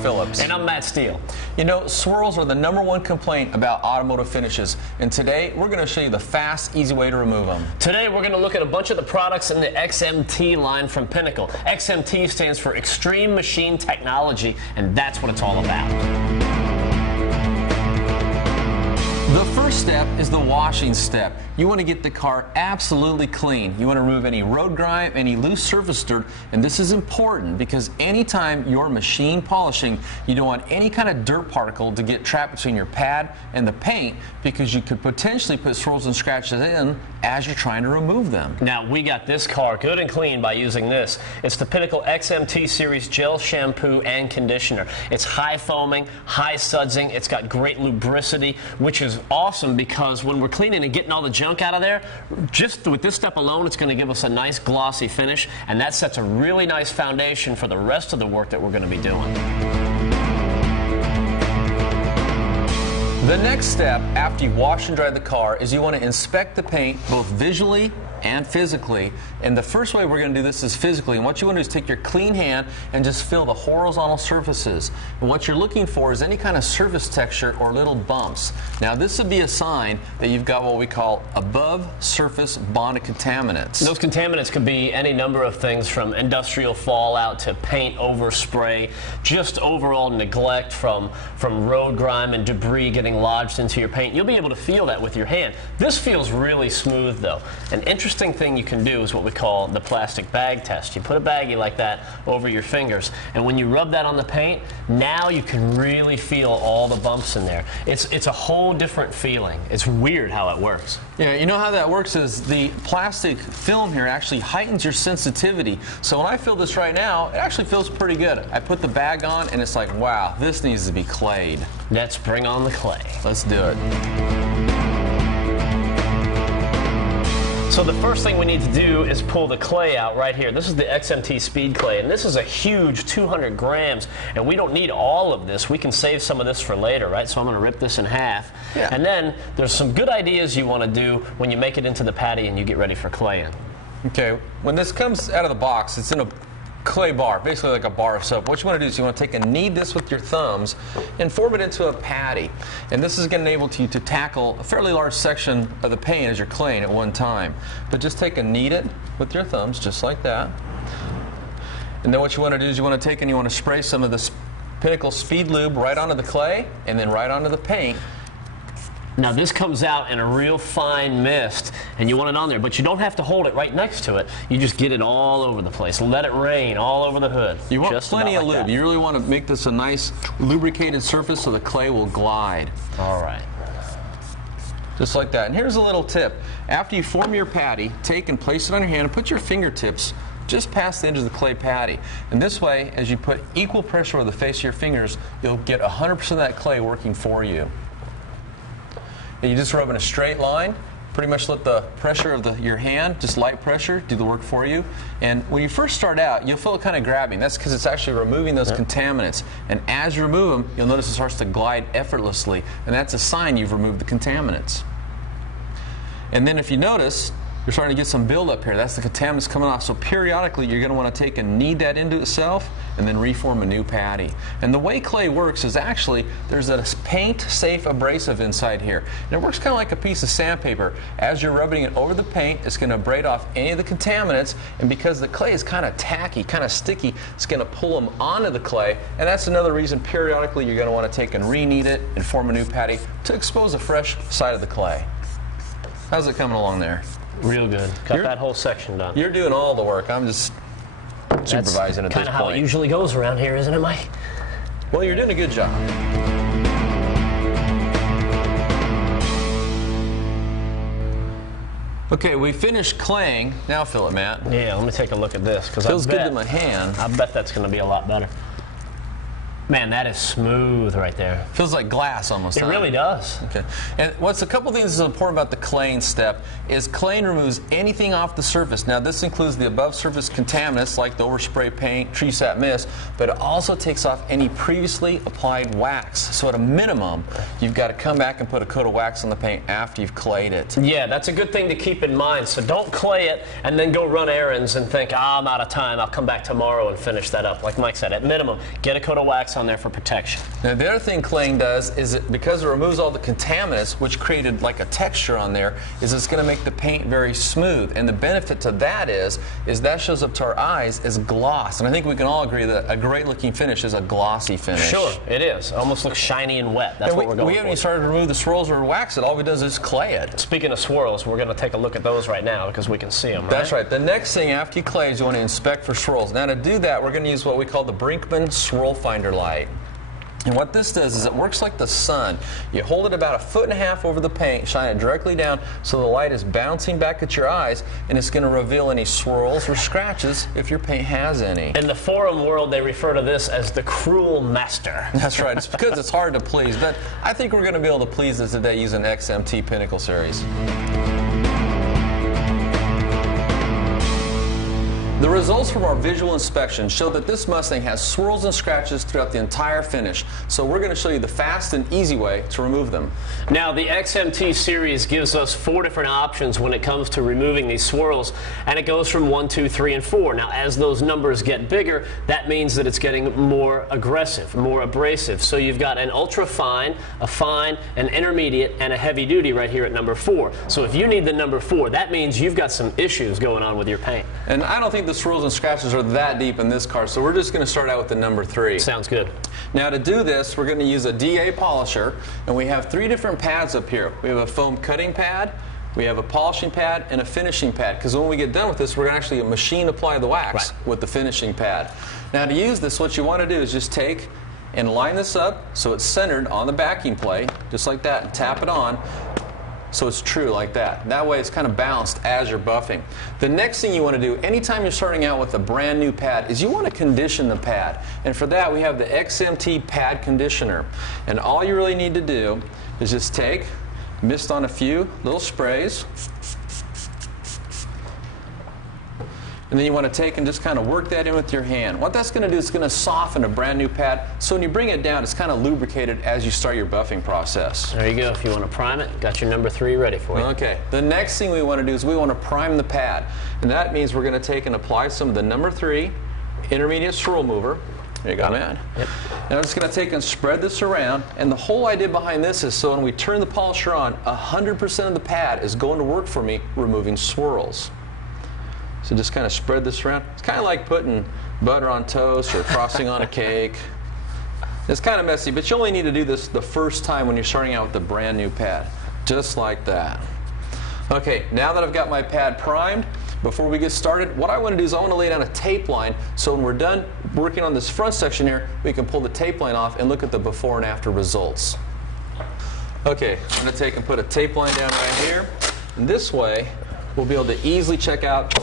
Phillips. And I'm Matt Steele. You know, swirls are the #1 complaint about automotive finishes. And today, we're going to show you the fast, easy way to remove them. Today, we're going to look at a bunch of the products in the XMT line from Pinnacle. XMT stands for Extreme Machine Technology, and that's what it's all about. The first step is the washing step. You want to get the car absolutely clean. You want to remove any road grime, any loose surface dirt, and this is important because anytime you're machine polishing, you don't want any kind of dirt particle to get trapped between your pad and the paint because you could potentially put swirls and scratches in as you're trying to remove them. Now, we got this car good and clean by using this. It's the Pinnacle XMT Series Gel Shampoo and Conditioner. It's high foaming, high sudsing, it's got great lubricity, which is awesome because when we're cleaning and getting all the junk out of there, just with this step alone, it's going to give us a nice glossy finish, and that sets a really nice foundation for the rest of the work that we're going to be doing. The next step after you wash and dry the car is you want to inspect the paint both visually and physically. And the first way we're going to do this is physically. And what you want to do is take your clean hand and just feel the horizontal surfaces. And what you're looking for is any kind of surface texture or little bumps. Now this would be a sign that you've got what we call above surface bonded contaminants. Those contaminants could be any number of things from industrial fallout to paint overspray, just overall neglect from road grime and debris getting lodged into your paint. You'll be able to feel that with your hand. This feels really smooth though. An interesting thing you can do is what we call the plastic bag test. You put a baggie like that over your fingers, and when you rub that on the paint, now you can really feel all the bumps in there. It's a whole different feeling. It's weird how it works. Yeah, you know how that works is the plastic film here actually heightens your sensitivity. So when I feel this right now, it actually feels pretty good. I put the bag on and it's like, wow, this needs to be clayed. Let's bring on the clay. Let's do it. So the first thing we need to do is pull the clay out right here. This is the XMT Speed Clay, and this is a huge 200 grams, and we don't need all of this. We can save some of this for later, right? So I'm going to rip this in half. Yeah. And then there's some good ideas you want to do when you make it into the patty and you get ready for claying. Okay, when this comes out of the box, it's in a clay bar, basically like a bar of soap. What you want to do is you want to take and knead this with your thumbs and form it into a patty. And this is going to enable you to tackle a fairly large section of the paint as you're claying at one time. But just take and knead it with your thumbs, just like that. And then what you want to do is you want to take and you want to spray some of this Pinnacle Speed Lube right onto the clay and then right onto the paint. Now this comes out in a real fine mist, and you want it on there, but you don't have to hold it right next to it. You just get it all over the place. Let it rain all over the hood. You want plenty of lube. You really want to make this a nice lubricated surface so the clay will glide. All right. Just like that. And here's a little tip. After you form your patty, take and place it on your hand and put your fingertips just past the edge of the clay patty. And this way, as you put equal pressure over the face of your fingers, you'll get 100% of that clay working for you. And you just rub in a straight line, pretty much let the pressure of your hand, just light pressure, do the work for you. And when you first start out, you'll feel it kind of grabbing. That's because it's actually removing those contaminants. And as you remove them, you'll notice it starts to glide effortlessly. And that's a sign you've removed the contaminants. And then if you notice, you're starting to get some buildup here. That's the contaminants coming off. So periodically, you're going to want to take and knead that into itself and then reform a new patty. And the way clay works is actually there's a paint-safe abrasive inside here. And it works kind of like a piece of sandpaper. As you're rubbing it over the paint, it's going to abrade off any of the contaminants. And because the clay is kind of tacky, kind of sticky, it's going to pull them onto the clay. And that's another reason periodically you're going to want to take and re-knead it and form a new patty to expose a fresh side of the clay. How's it coming along there? Real good. Got that whole section done. You're doing all the work. I'm just supervising at this point. Kind of how it usually goes around here, isn't it, Mike? Well, you're doing a good job. Okay, we finished claying. Now fill it, Matt. Yeah, let me take a look at this. Feels good to my hand. I bet that's going to be a lot better. Man, that is smooth right there. Feels like glass almost. It really does. Okay. And what's a couple things that's important about the claying step is claying removes anything off the surface. Now this includes the above surface contaminants like the overspray paint, tree sap mist, but it also takes off any previously applied wax. So at a minimum, you've got to come back and put a coat of wax on the paint after you've clayed it. Yeah, that's a good thing to keep in mind. So don't clay it and then go run errands and think, I'm out of time, I'll come back tomorrow and finish that up. Like Mike said, at minimum, get a coat of wax on there for protection. Now the other thing claying does is because it removes all the contaminants, which created like a texture on there, is it's going to make the paint very smooth. And the benefit to that is that shows up to our eyes as gloss. And I think we can all agree that a great looking finish is a glossy finish. Sure, it is. Almost looks shiny and wet. That's what we're going for. We haven't even started to remove the swirls or wax it. All we do is clay it. Speaking of swirls, we're going to take a look at those right now because we can see them, right? That's right. The next thing after you clay is you want to inspect for swirls. Now to do that, we're going to use what we call the Brinkmann Swirl Finder light. And what this does is it works like the sun. You hold it about 1.5 feet over the paint, shine it directly down so the light is bouncing back at your eyes, and it's going to reveal any swirls or scratches if your paint has any. In the forum world, they refer to this as the cruel master. That's right. It's because it's hard to please, but I think we're going to be able to please this today using XMT Pinnacle series. The results from our visual inspection show that this Mustang has swirls and scratches throughout the entire finish, so we're going to show you the fast and easy way to remove them. Now, the XMT series gives us 4 different options when it comes to removing these swirls, and it goes from 1, 2, 3, and 4. Now, as those numbers get bigger, that means that it's getting more aggressive, more abrasive. So you've got an ultra fine, a fine, an intermediate, and a heavy duty right here at number 4. So if you need the number 4, that means you've got some issues going on with your paint. And I don't think the swirls and scratches are that deep in this car, so we're just going to start out with the number 3. Sounds good. Now to do this, we're going to use a DA polisher, and we have 3 different pads up here. We have a foam cutting pad, we have a polishing pad, and a finishing pad, because when we get done with this, we're going to actually machine apply the wax with the finishing pad. Now to use this, what you want to do is just take and line this up so it's centered on the backing plate, just like that, and tap it on. So it's true like that. That way it's kind of balanced as you're buffing. The next thing you want to do anytime you're starting out with a brand new pad is you want to condition the pad. And for that we have the XMT pad conditioner. And all you really need to do is just take, mist on a few little sprays, and then you want to take and just kind of work that in with your hand. What that's going to do is going to soften a brand new pad, so when you bring it down, it's kind of lubricated as you start your buffing process. There you go. If you want to prime it, got your number 3 ready for you. Okay. The next thing we want to do is we want to prime the pad. And that means we're going to take and apply some of the number 3 intermediate swirl mover. There you go, man. Yep. Now I'm just going to take and spread this around, and the whole idea behind this is so when we turn the polisher on, 100% of the pad is going to work for me removing swirls. So just kind of spread this around. It's kind of like putting butter on toast or frosting on a cake. It's kind of messy, but you only need to do this the first time when you're starting out with a brand new pad. Just like that. Okay, now that I've got my pad primed, before we get started, what I want to do is I want to lay down a tape line so when we're done working on this front section here, we can pull the tape line off and look at the before and after results. Okay, I'm going to take and put a tape line down right here. And this way, we'll be able to easily check out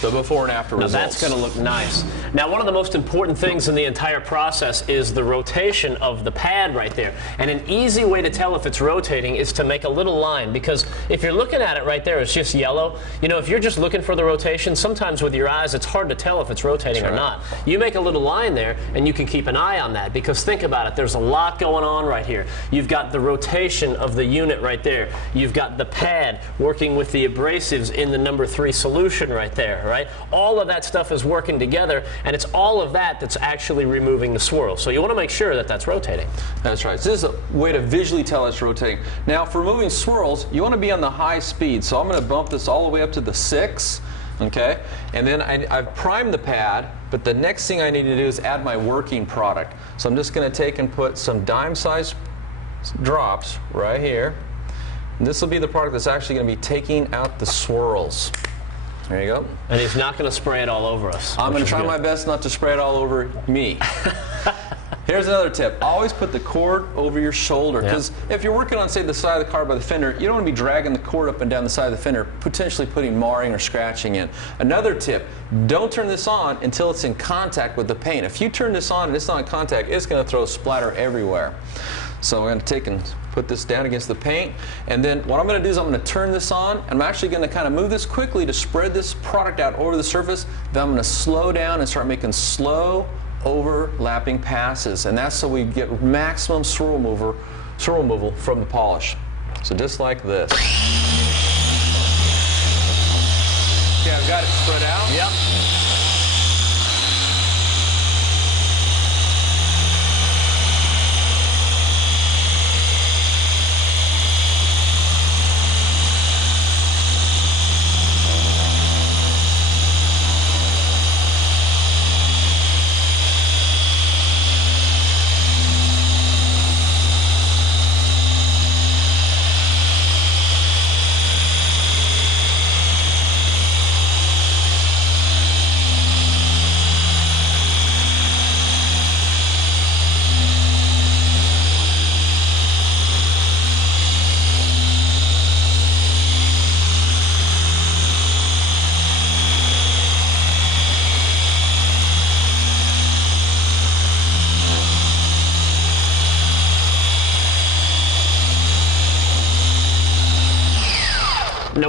the before and after results. Now that's going to look nice. Now one of the most important things in the entire process is the rotation of the pad right there. And an easy way to tell if it's rotating is to make a little line, because if you're looking at it right there, it's just yellow. You know, if you're just looking for the rotation, sometimes with your eyes it's hard to tell if it's rotating or not. You make a little line there and you can keep an eye on that, because think about it, there's a lot going on right here. You've got the rotation of the unit right there. You've got the pad working with the abrasives in the number 3 solution right there. Right? All of that stuff is working together, and it's all of that that's actually removing the swirl. So you want to make sure that that's rotating. That's right. So this is a way to visually tell it's rotating. Now for removing swirls, you want to be on the high speed. So I'm going to bump this all the way up to the 6. Okay? And then I've primed the pad, but the next thing I need to do is add my working product. So I'm just going to take and put some dime-sized drops right here. And this will be the product that's actually going to be taking out the swirls. There you go. And he's not going to spray it all over us. I'm going to try my best not to spray it all over me. Here's another tip. Always put the cord over your shoulder, because if you're working on, say, the side of the car by the fender, you don't want to be dragging the cord up and down the side of the fender, potentially putting marring or scratching in. Another tip, don't turn this on until it's in contact with the paint. If you turn this on and it's not in contact, it's going to throw splatter everywhere. So we're going to take and put this down against the paint, and then what I'm going to do is I'm going to turn this on, and I'm actually going to kind of move this quickly to spread this product out over the surface. Then I'm going to slow down and start making slow overlapping passes, and that's so we get maximum swirl removal from the polish. So just like this. Okay, I've got it spread out. Yep.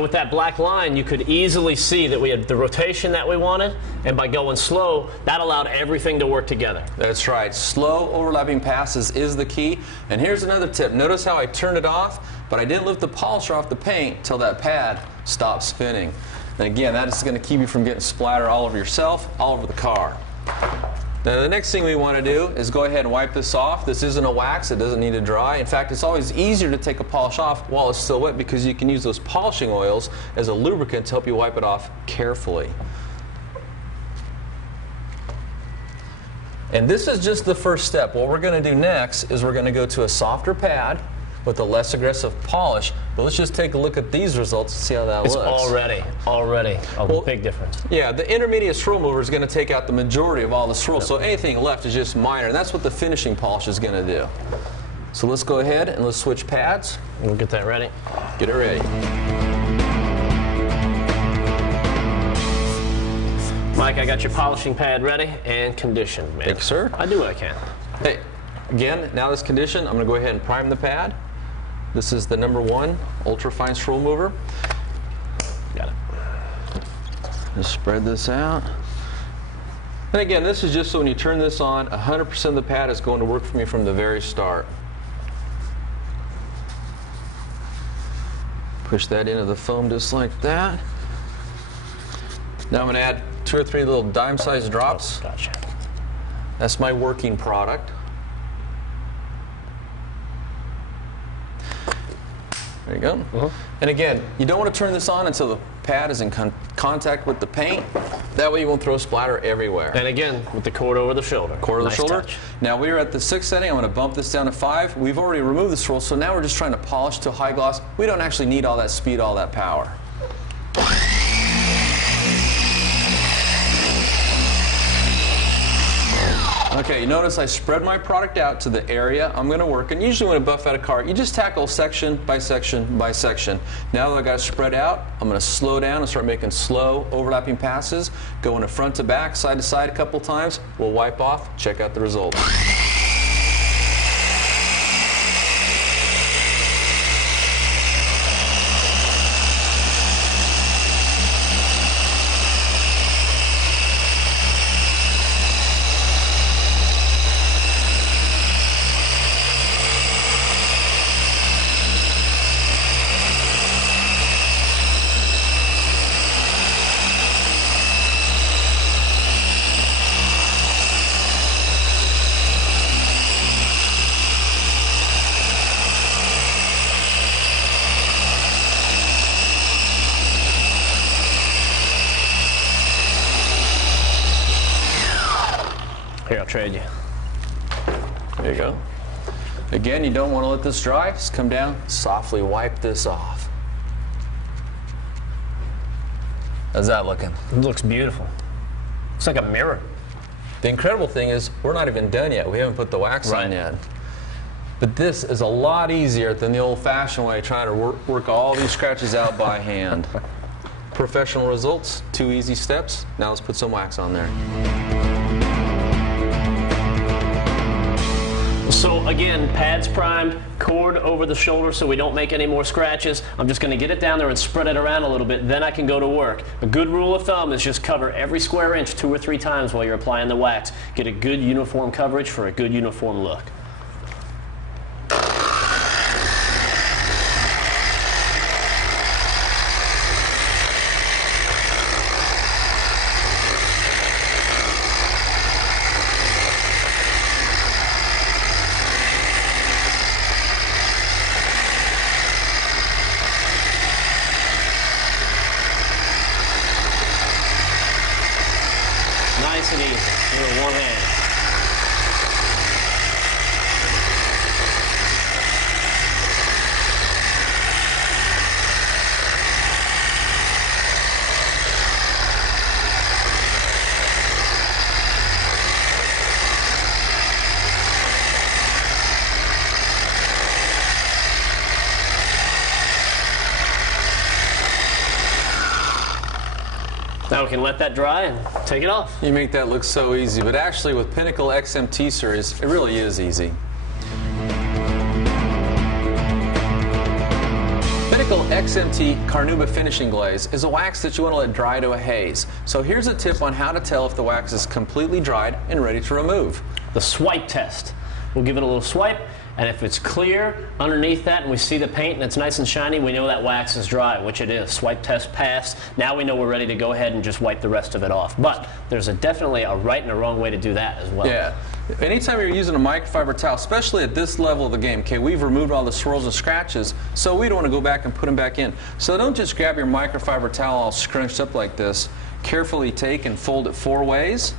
with that black line, you could easily see that we had the rotation that we wanted, and by going slow, that allowed everything to work together. That's right. Slow overlapping passes is the key. And here's another tip. Notice how I turned it off, but I didn't lift the polisher off the paint till that pad stopped spinning. And again, that is going to keep you from getting splatter all over yourself, all over the car. Now the next thing we want to do is go ahead and wipe this off. This isn't a wax, it doesn't need to dry. In fact, it's always easier to take a polish off while it's still wet because you can use those polishing oils as a lubricant to help you wipe it off carefully. And this is just the first step. What we're going to do next is we're going to go to a softer pad with a less aggressive polish. But let's just take a look at these results and see how that looks. It's already a big difference. Yeah, the intermediate swirl remover is going to take out the majority of all the swirls, so anything left is just minor. And that's what the finishing polish is going to do. So let's go ahead and let's switch pads. We'll get that ready. Get it ready. Mike, I got your polishing pad ready and conditioned, man. Thank you, sir. I do what I can. Hey, again, now this condition, I'm going to go ahead and prime the pad. This is the #1 ultra fine swirl remover. Got it. Just spread this out. And again, this is just so when you turn this on, 100% of the pad is going to work for me from the very start. Push that into the foam just like that. Now I'm going to add 2 or 3 little dime-sized drops. Oh, gotcha. That's my working product. There you go. And again, you don't want to turn this on until the pad is in contact with the paint. That way you won't throw splatter everywhere. And again, with the cord over the shoulder. Cord over the shoulder. Touch. Now we are at the 6th setting. I'm going to bump this down to 5. We've already removed the swirl, so now we're just trying to polish to high gloss. We don't actually need all that speed, all that power. Okay, you notice I spread my product out to the area I'm going to work in. Usually when I buff out a car, you just tackle section by section by section. Now that I've got it spread out, I'm going to slow down and start making slow overlapping passes. Going to front to back, side to side a couple times. We'll wipe off, check out the results. Here, I'll trade you. There you go. Again, you don't want to let this dry. Just come down, softly wipe this off. How's that looking? It looks beautiful. It's like a mirror. The incredible thing is, we're not even done yet. We haven't put the wax on yet. But this is a lot easier than the old-fashioned way, trying to work all these scratches out by hand. Professional results, 2 easy steps. Now let's put some wax on there. So again, pads primed, cord over the shoulder so we don't make any more scratches. I'm just going to get it down there and spread it around a little bit, then I can go to work. A good rule of thumb is just cover every square inch 2 or 3 times while you're applying the wax. Get a good uniform coverage for a good uniform look. Nice and easy, with one hand. Now we can let that dry and take it off. You make that look so easy, but actually with Pinnacle XMT series, it really is easy. Pinnacle XMT Carnauba Finishing Glaze is a wax that you want to let dry to a haze. So here's a tip on how to tell if the wax is completely dried and ready to remove. The swipe test. We'll give it a little swipe, and if it's clear underneath that and we see the paint and it's nice and shiny, we know that wax is dry, which it is. Swipe test passed. Now we know we're ready to go ahead and just wipe the rest of it off. But there's definitely a right and a wrong way to do that as well. Yeah. Anytime you're using a microfiber towel, especially at this level of the game, okay, we've removed all the swirls and scratches, so we don't want to go back and put them back in. So don't just grab your microfiber towel all scrunched up like this. Carefully take and fold it 4 ways.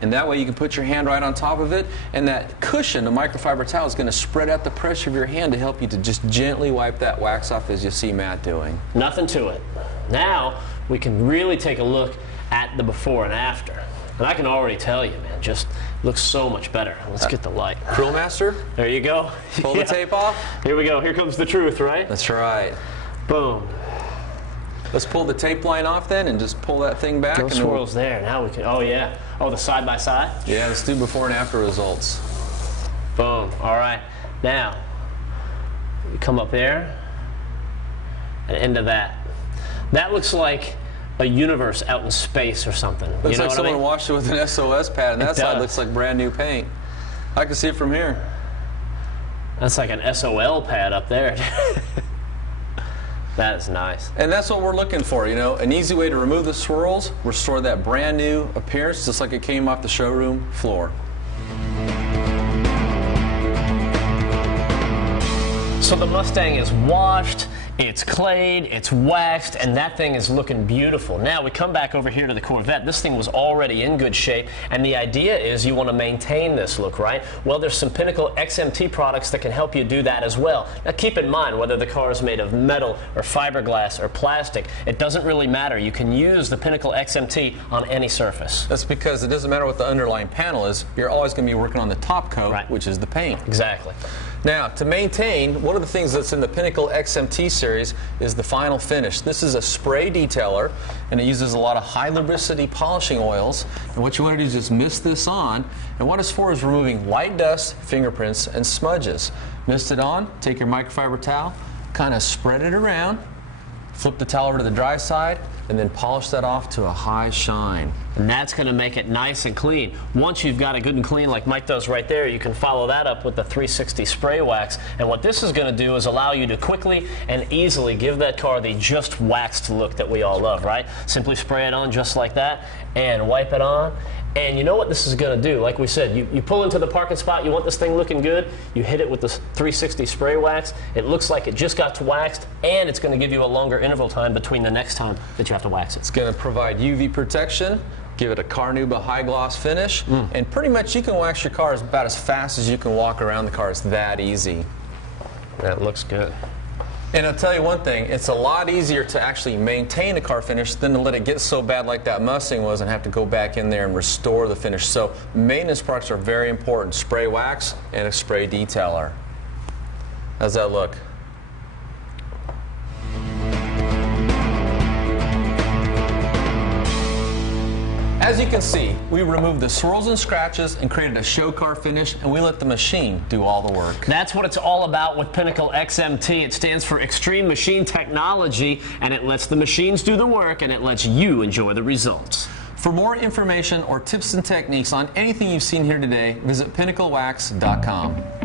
And that way you can put your hand right on top of it, and that cushion, the microfiber towel, is going to spread out the pressure of your hand to help you to just gently wipe that wax off as you see Matt doing. Nothing to it. Now we can really take a look at the before and after. And I can already tell you, man, just looks so much better. Let's get the light. Krill Master? There you go. Pull the tape off. Here we go. Here comes the truth, right? That's right. Boom. Let's pull the tape line off then and just pull that thing back. No swirls there. Now we can, oh yeah. Oh, the side by side? Yeah, let's do before and after results. Boom. All right. Now, you come up there and into that. That looks like a universe out in space or something. Looks you know like someone washed it with an SOS pad, and that side looks like brand new paint. I can see it from here. That's like an SOL pad up there. That is nice. And that's what we're looking for, you know, an easy way to remove the swirls, restore that brand new appearance just like it came off the showroom floor. So the Mustang is washed, it's clayed, it's waxed, and that thing is looking beautiful. Now we come back over here to the Corvette. This thing was already in good shape, and the idea is you want to maintain this look, right? Well, there's some Pinnacle XMT products that can help you do that as well. Now keep in mind, whether the car is made of metal or fiberglass or plastic, it doesn't really matter. You can use the Pinnacle XMT on any surface. That's because it doesn't matter what the underlying panel is, you're always going to be working on the top coat, right, which is the paint. Exactly. Now, to maintain, one of the things that's in the Pinnacle XMT series is the final finish. This is a spray detailer, and it uses a lot of high lubricity polishing oils. And what you want to do is just mist this on. And what it's for is removing light dust, fingerprints, and smudges. Mist it on, take your microfiber towel, kind of spread it around, flip the towel over to the dry side, and then polish that off to a high shine. And that's going to make it nice and clean. Once you've got it good and clean like Mike does right there, you can follow that up with the 360 spray wax. And what this is going to do is allow you to quickly and easily give that car the just waxed look that we all love, right? Simply spray it on just like that and wipe it on. And you know what this is going to do? Like we said, you pull into the parking spot, you want this thing looking good, you hit it with the 360 spray wax, it looks like it just got waxed, and it's going to give you a longer interval time between the next time that you have to wax it. It's going to provide UV protection, give it a Carnauba high gloss finish, and pretty much you can wax your car about as fast as you can walk around the car. It's that easy. That looks good. And I'll tell you one thing, it's a lot easier to actually maintain a car finish than to let it get so bad like that Mustang was and have to go back in there and restore the finish. So maintenance products are very important. Spray wax and a spray detailer. How's that look? As you can see, we removed the swirls and scratches and created a show car finish, and we let the machine do all the work. That's what it's all about with Pinnacle XMT. It stands for Extreme Machine Technology, and it lets the machines do the work, and it lets you enjoy the results. For more information or tips and techniques on anything you've seen here today, visit pinnaclewax.com.